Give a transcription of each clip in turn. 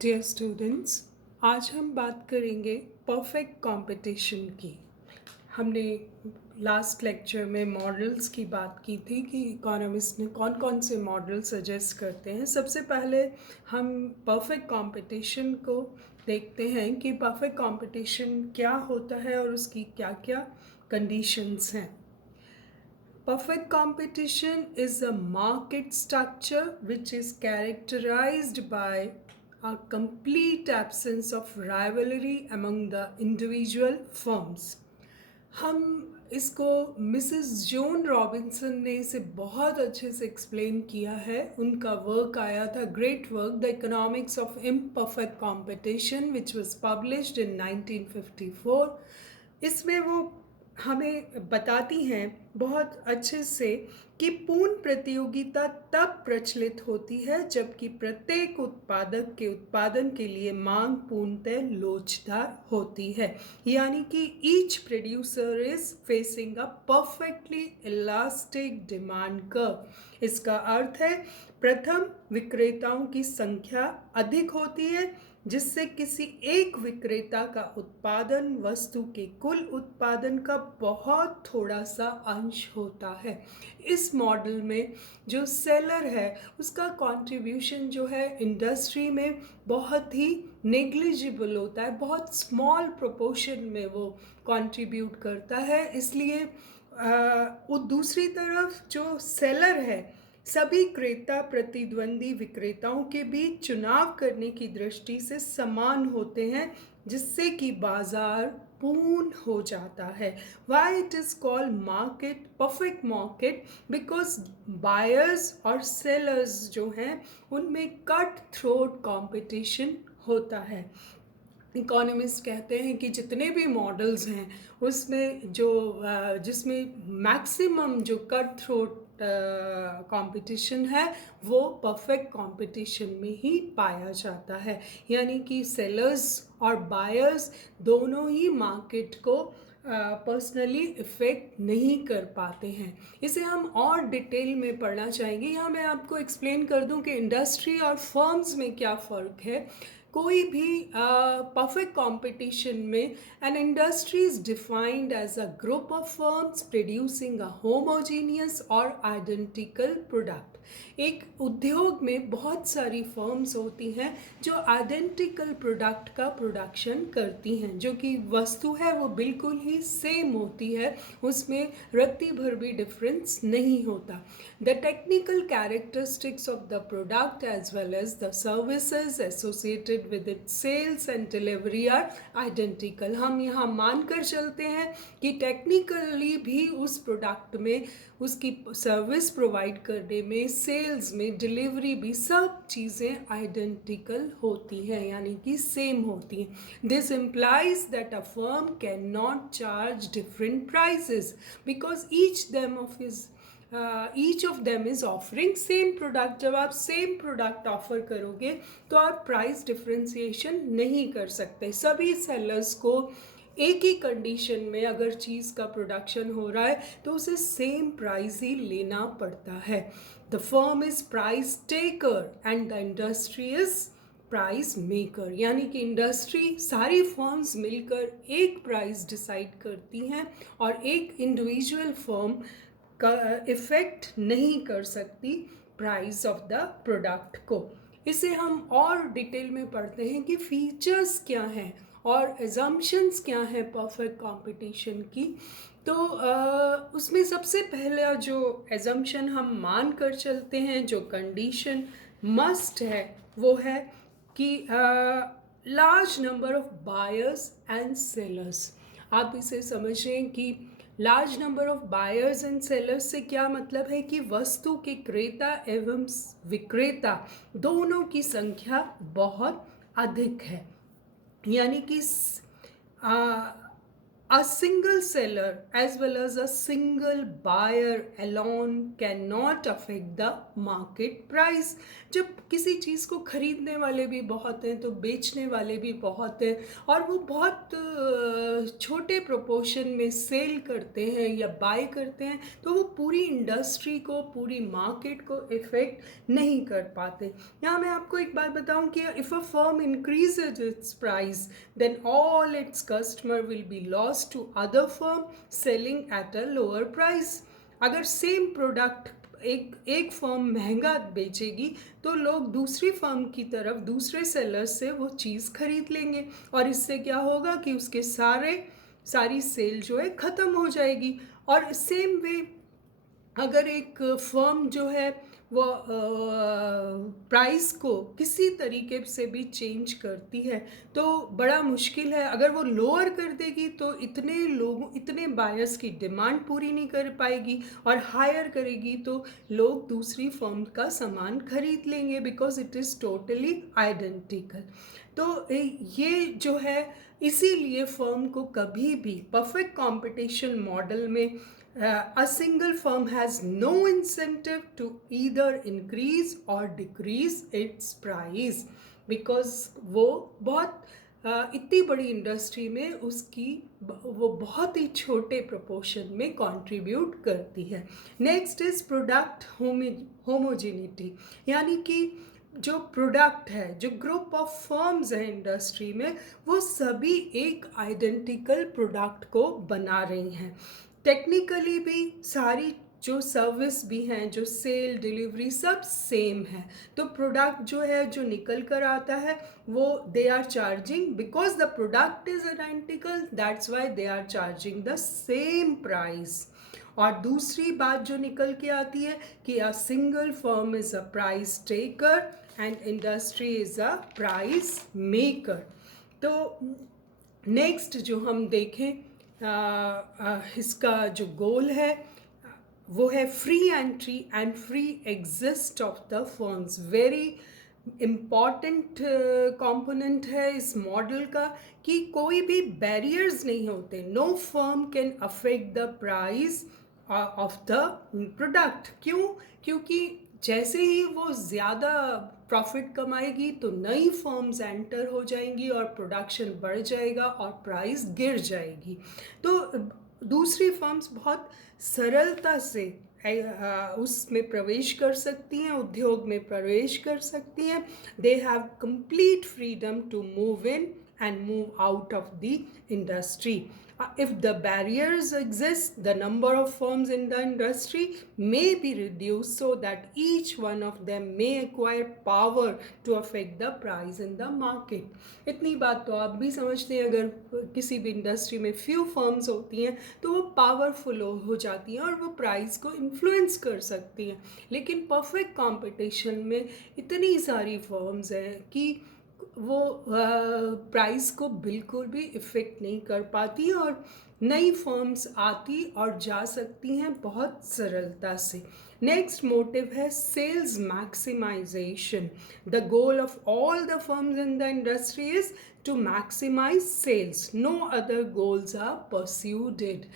Dear students, आज हम बात करेंगे परफेक्ट कंपटीशन की। हमने लास्ट लेक्चर में मॉडल्स की बात की थी कि इकोनॉमिस्ट ने कौन कौन से मॉडल सजेस्ट करते हैं। सबसे पहले हम परफेक्ट कंपटीशन को देखते हैं कि परफेक्ट कंपटीशन क्या होता है और उसकी क्या क्या कंडीशंस हैं। Perfect competition is a market structure which is characterized by a complete absence of rivalry among the individual firms. हम इसको मिसेस जॉन रॉबिन्सन ने इसे बहुत अच्छे से एक्सप्लेन किया है। उनका वर्क आया था, great work, the economics of imperfect competition, which was published in 1954। इसमें वो हमें बताती हैं बहुत अच्छे से कि पूर्ण प्रतियोगिता तब प्रचलित होती है जबकि प्रत्येक उत्पादक के उत्पादन के लिए मांग पूर्णतः लोचदार होती है, यानी कि each producer is facing a perfectly elastic demand curve. इसका अर्थ है प्रथम विक्रेताओं की संख्या अधिक होती है जिससे किसी एक विक्रेता का उत्पादन वस्तु के कुल उत्पादन का बहुत थोड़ा सा अंश होता है। इस मॉडल में जो सेलर है उसका कंट्रीब्यूशन जो है इंडस्ट्री में बहुत ही नेग्लिजिबल होता है, बहुत स्मॉल प्रोपोर्शन में वो कंट्रीब्यूट करता है। इसलिए वो दूसरी तरफ जो सेलर है सभी क्रेता प्रतिद्वंदी विक्रेताओं के बीच चुनाव करने की दृष्टि से समान होते हैं जिससे कि बाजार पूर्ण हो जाता है। Why it is called market, perfect market, because buyers और सेलर्स जो हैं उनमें कट थ्रोट कंपटीशन होता है। इकोनॉमिस्ट कहते हैं कि जितने भी मॉडल्स हैं उसमें जो जिसमें मैक्सिमम जो कट थ्रोट कंपटीशन है वो परफेक्ट कंपटीशन में ही पाया जाता है, यानी कि सेलर्स और बायर्स दोनों ही मार्केट को पर्सनली इफ़ेक्ट नहीं कर पाते हैं। इसे हम और डिटेल में पढ़ना चाहेंगे। यहाँ मैं आपको एक्सप्लेन कर दूँ कि इंडस्ट्री और फर्म्स में क्या फ़र्क है। कोई भी परफेक्ट कंपटीशन में an industry is defined as a group of firms producing a homogeneous or identical product। एक उद्योग में बहुत सारी फर्म्स होती हैं जो आइडेंटिकल प्रोडक्ट का प्रोडक्शन करती हैं, जो कि वस्तु है वो बिल्कुल ही सेम होती है, उसमें रत्ती भर भी डिफरेंस नहीं होता। The technical characteristics of the product as well as the services associated with it sales and delivery are identical. हम यहाँ मानकर चलते हैं कि टेक्निकली भी उस प्रोडक्ट में, उसकी सर्विस प्रोवाइड करने में, सेल्स में, डिलीवरी भी सब चीज़ें आइडेंटिकल होती हैं, यानी कि सेम होती हैं। This implies that a firm can not charge different prices because each of them is offering same product. जब आप सेम प्रोडक्ट ऑफर करोगे तो आप प्राइस डिफ्रेंसिएशन नहीं कर सकते। सभी सेलर्स को एक ही कंडीशन में अगर चीज़ का प्रोडक्शन हो रहा है तो उसे सेम प्राइस ही लेना पड़ता है। The firm is price taker and the industry is price maker, यानी कि इंडस्ट्री, सारी फर्म्स मिलकर एक प्राइस डिसाइड करती हैं और एक इंडिविजुअल फर्म का इफ़ेक्ट नहीं कर सकती प्राइस ऑफ द प्रोडक्ट को। इसे हम और डिटेल में पढ़ते हैं कि फीचर्स क्या हैं और एजम्पशंस क्या हैं परफेक्ट कंपटीशन की। तो उसमें सबसे पहला जो एजम्पशन हम मान कर चलते हैं, जो कंडीशन मस्ट है, वो है कि large number of buyers and sellers. आप इसे समझें कि large number of buyers and sellers से क्या मतलब है कि वस्तु के क्रेता एवं विक्रेता दोनों की संख्या बहुत अधिक है, यानी कि A single seller as well as a single buyer alone cannot affect the market price. जब किसी चीज़ को खरीदने वाले भी बहुत हैं तो बेचने वाले भी बहुत हैं, और वो बहुत छोटे प्रोपोर्शन में सेल करते हैं या बाय करते हैं, तो वो पूरी इंडस्ट्री को, पूरी मार्केट को इफ़ेक्ट नहीं कर पाते। यहाँ मैं आपको एक बात बताऊँ कि if a firm increases it's price, then all its customer will be lost to other firm selling at a lower price. अगर सेम प्रोडक्ट एक फर्म महंगा बेचेगी तो लोग दूसरी फर्म की तरफ दूसरे सेलर से वो चीज़ खरीद लेंगे, और इससे क्या होगा कि उसके सारी सेल जो है ख़त्म हो जाएगी। और सेम वे अगर एक फर्म जो है वो प्राइस को किसी तरीके से भी चेंज करती है तो बड़ा मुश्किल है। अगर वो लोअर कर देगी तो इतने बायर्स की डिमांड पूरी नहीं कर पाएगी, और हायर करेगी तो लोग दूसरी फर्म का सामान खरीद लेंगे, because it is totally identical. तो ये जो है, इसीलिए फर्म को कभी भी परफेक्ट कंपटीशन मॉडल में a single firm has no incentive to either increase or decrease its price, because वो इतनी बड़ी इंडस्ट्री में वो बहुत ही छोटे प्रोपोर्शन में कंट्रीब्यूट करती है। नेक्स्ट इज प्रोडक्ट होमोजेनिटी, यानी कि जो प्रोडक्ट है, जो ग्रुप ऑफ फर्म्स है इंडस्ट्री में, वो सभी एक आइडेंटिकल प्रोडक्ट को बना रही हैं। टेक्निकली भी सारी जो सर्विस भी हैं, जो सेल डिलीवरी सब सेम है, तो प्रोडक्ट जो है जो निकल कर आता है वो they are charging, because the product is identical, that's why they are charging the same price. और दूसरी बात जो निकल के आती है कि a single firm is a price taker and industry is a price maker. तो नेक्स्ट जो हम देखें, इसका जो गोल है वो है free entry and free exist of the firms. Very important component है इस मॉडल का कि कोई भी बैरियर्स नहीं होते। No firm can affect the price of the product. क्यों? क्योंकि जैसे ही वो ज़्यादा प्रॉफिट कमाएगी तो नई फर्म्स एंटर हो जाएंगी और प्रोडक्शन बढ़ जाएगा और प्राइस गिर जाएगी। तो दूसरी फर्म्स बहुत सरलता से उसमें प्रवेश कर सकती हैं, उद्योग में प्रवेश कर सकती हैं। They have complete freedom to move in and move out of the industry. If the barriers exist, the number of firms in the industry may be reduced so that each one of them may acquire power to affect the price in the market. इतनी बात तो आप भी समझते हैं, अगर किसी भी इंडस्ट्री में फ्यू फर्म्स होती हैं तो वो पावरफुल हो जाती हैं और वो प्राइस को इन्फ्लुएंस कर सकती हैं। लेकिन परफेक्ट कंपटीशन में इतनी सारी फर्म्स हैं कि वो प्राइस को बिल्कुल भी इफ़ेक्ट नहीं कर पाती, और नई फर्म्स आती और जा सकती हैं बहुत सरलता से। नेक्स्ट मोटिव है sales maximization. The goal of all the firms in the industry is to maximize sales, no other goals are pursued.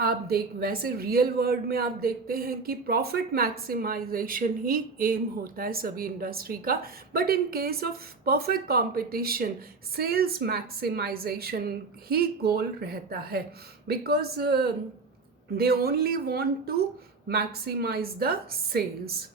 आप वैसे रियल वर्ल्ड में आप देखते हैं कि प्रॉफिट मैक्सिमाइजेशन ही एम होता है सभी इंडस्ट्री का, but in case of perfect competition sales maximization ही गोल रहता है, because they only want to maximize the sales.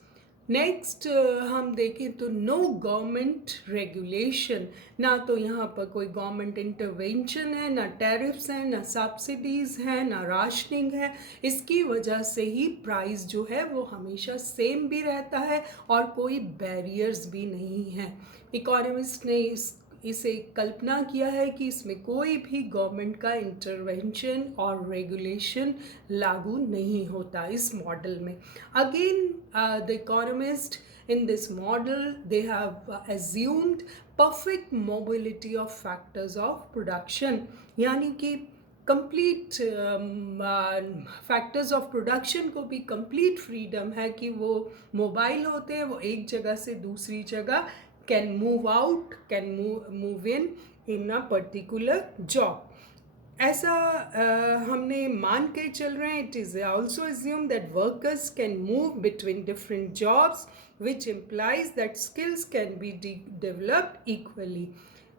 Next हम देखें तो नो गवर्नमेंट रेगुलेशन, ना तो यहाँ पर कोई गवर्नमेंट इंटरवेंशन है, ना टैरिफ्स हैं, ना सब्सिडीज़ हैं, ना राशनिंग है। इसकी वजह से ही प्राइस जो है वो हमेशा सेम भी रहता है और कोई बैरियर्स भी नहीं है। इकोनॉमिस्ट ने इसे कल्पना किया है कि इसमें कोई भी गवर्नमेंट का इंटरवेंशन और रेगुलेशन लागू नहीं होता इस मॉडल में। Again the economist in this model they have assumed perfect mobility of factors of production, यानी कि कंप्लीट फैक्टर्स ऑफ प्रोडक्शन को भी कंप्लीट फ्रीडम है कि वो मोबाइल होते हैं, वो एक जगह से दूसरी जगह can move out, can move in a particular job. ऐसा हमने मान के चल रहे हैं. It is also assumed that workers can move between different jobs, which implies that skills can be developed equally.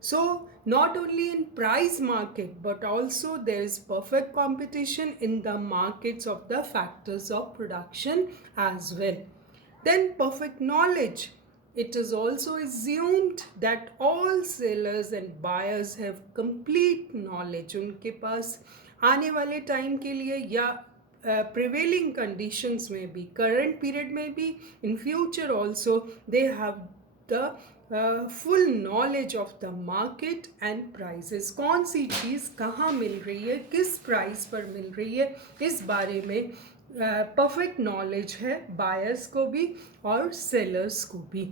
So not only in price market, but also there is perfect competition in the markets of the factors of production as well. Then perfect knowledge. It is also assumed that all sellers and buyers have complete knowledge. उनके पास आने वाले time के लिए या prevailing conditions में भी, current period में भी, in future also they have the full knowledge of the market and prices. कौन सी चीज़ कहाँ मिल रही है, किस प्राइस पर मिल रही है, इस बारे में परफेक्ट नॉलेज है बायर्स को भी और सेलर्स को भी.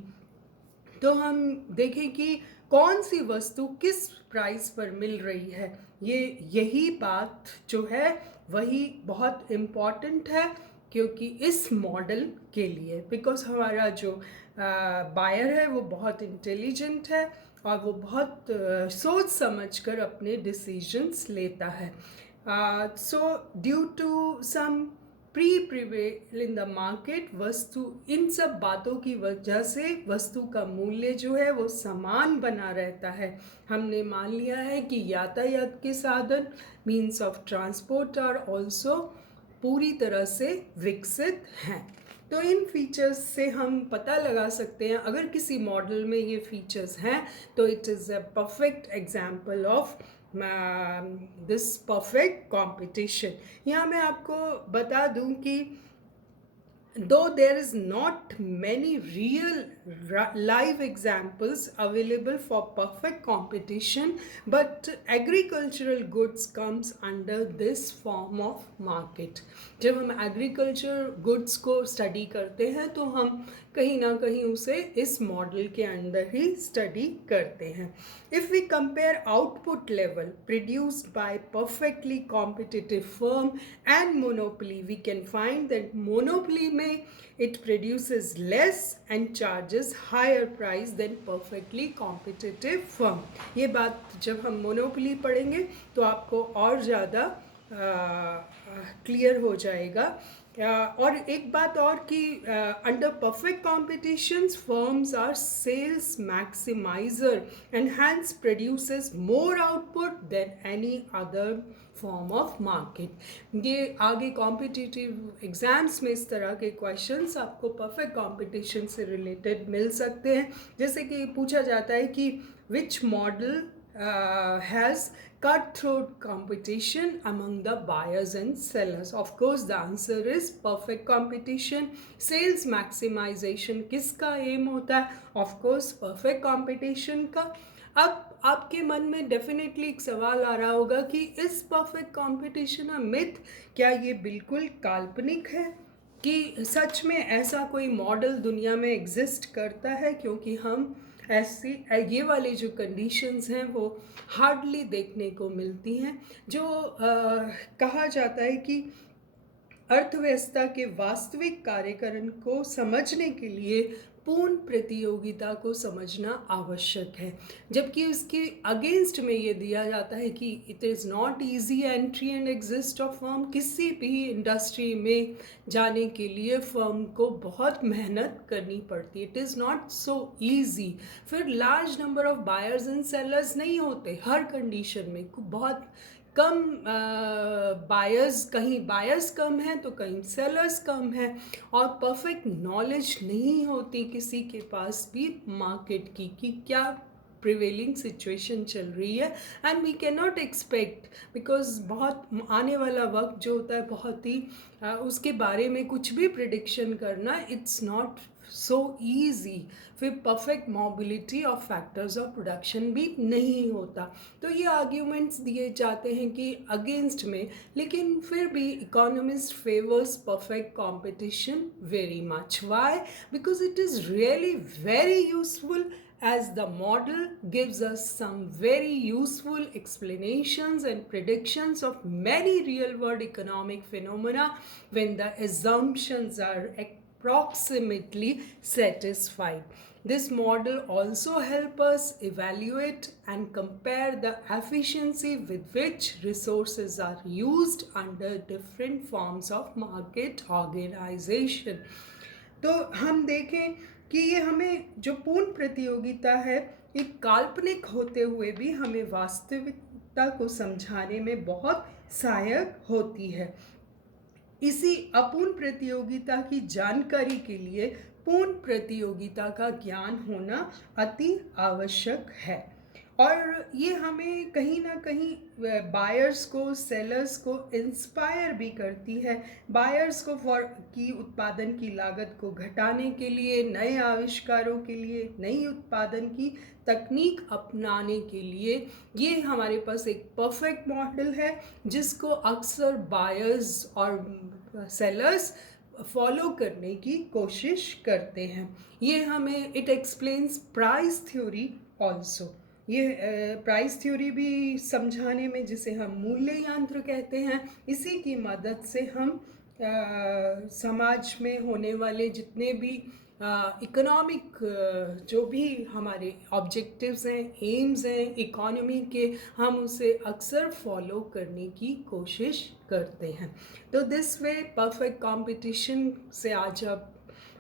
तो हम देखें कि कौन सी वस्तु किस प्राइस पर मिल रही है. यही बात जो है वही बहुत इम्पॉर्टेंट है, क्योंकि इस मॉडल के लिए, बिकॉज हमारा जो बायर है वो बहुत इंटेलिजेंट है और वो बहुत सोच समझ कर अपने डिसीजंस लेता है. So due to some prevail in the market, वस्तु, इन सब बातों की वजह से वस्तु का मूल्य जो है वो समान बना रहता है. हमने मान लिया है कि यातायात के साधन, means of transport, are also पूरी तरह से विकसित हैं. तो इन फीचर्स से हम पता लगा सकते हैं, अगर किसी मॉडल में ये फीचर्स हैं तो it is a perfect example of this perfect competition. यहाँ मैं आपको बता दूँ कि though there is not many real live examples available for perfect competition, but agricultural goods comes under this form of market. जब हम agriculture goods को study करते हैं तो हम कहीं ना कहीं उसे इस मॉडल के अंदर ही स्टडी करते हैं. If we compare output level produced by perfectly competitive firm and monopoly, we can find that monopoly में it produces less and charges higher price than perfectly competitive firm. ये बात जब हम monopoly पढ़ेंगे तो आपको और ज़्यादा क्लियर हो जाएगा. और एक बात और कि under perfect competitions firms are sales maximiser and hence produces more output than any other form of market. ये आगे कॉम्पिटिटिव एग्जाम्स में इस तरह के क्वेश्चंस आपको परफेक्ट कॉम्पिटिशन से रिलेटेड मिल सकते हैं. जैसे कि पूछा जाता है कि which model has cutthroat competition among the buyers and sellers. Of course the answer is perfect competition. Sales maximization किसका aim होता है? Of course perfect competition का. अब आपके मन में डेफिनेटली एक सवाल आ रहा होगा कि इस परफेक्ट कंपटीशन अ मिथ, क्या ये बिल्कुल काल्पनिक है कि सच में ऐसा कोई मॉडल दुनिया में एग्जिस्ट करता है? क्योंकि हम ऐसी ये वाली जो कंडीशंस हैं वो हार्डली देखने को मिलती हैं. जो कहा जाता है कि अर्थव्यवस्था के वास्तविक कार्यकरण को समझने के लिए पूर्ण प्रतियोगिता को समझना आवश्यक है, जबकि उसके अगेंस्ट में ये दिया जाता है कि it is not easy entry and exist of firm. किसी भी इंडस्ट्री में जाने के लिए फर्म को बहुत मेहनत करनी पड़ती है. It is not so easy. फिर large number of buyers and sellers नहीं होते हर कंडीशन में. बहुत कम बायर्स, कहीं बायर्स कम हैं तो कहीं सेलर्स कम हैं, और परफेक्ट नॉलेज नहीं होती किसी के पास भी मार्केट की कि क्या प्रिवेलिंग सिचुएशन चल रही है. And we can not expect, because बहुत आने वाला वक्त जो होता है बहुत ही उसके बारे में कुछ भी प्रिडिक्शन करना इट्स नॉट सो ईजी. फिर perfect mobility of factors of production भी नहीं होता. तो ये आर्ग्यूमेंट्स दिए जाते हैं कि अगेंस्ट में, लेकिन फिर भी economist favours perfect competition very much. Why? Because it is really very useful, as the model gives us some very useful explanations and predictions of many real world economic phenomena when the assumptions are approximately satisfied. This model also help us evaluate and compare the efficiency with which resources are used under different forms of market organization. तो हम देखें कि ये हमें जो पूर्ण प्रतियोगिता है, एक काल्पनिक होते हुए भी हमें वास्तविकता को समझाने में बहुत सहायक होती है। इसी अपूर्ण प्रतियोगिता की जानकारी के लिए पूर्ण प्रतियोगिता का ज्ञान होना अति आवश्यक है, और ये हमें कहीं ना कहीं बायर्स को, सेलर्स को इंस्पायर भी करती है। बायर्स को की उत्पादन की लागत को घटाने के लिए, नए आविष्कारों के लिए, नई उत्पादन की तकनीक अपनाने के लिए ये हमारे पास एक परफेक्ट मॉडल है, जिसको अक्सर बायर्स और सेलर्स फॉलो करने की कोशिश करते हैं। ये हमें it explains price theory also. ये प्राइस थ्योरी भी समझाने में, जिसे हम मूल्य यंत्र कहते हैं, इसी की मदद से हम समाज में होने वाले जितने भी इकोनॉमिक जो भी हमारे ऑब्जेक्टिव्स हैं, एम्स हैं इकोनॉमी के, हम उसे अक्सर फॉलो करने की कोशिश करते हैं। तो दिस वे परफेक्ट कंपटीशन से आज आप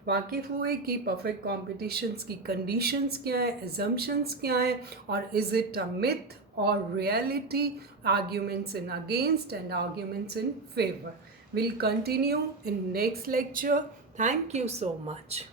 वाकिफ़ हुए कि परफेक्ट कॉम्पिटिशन्स की कंडीशंस क्या हैं, एजम्पशंस क्या हैं, और इज़ इट अ मिथ और reality, arguments in against and arguments in favour. We'll continue in next lecture. Thank you so much.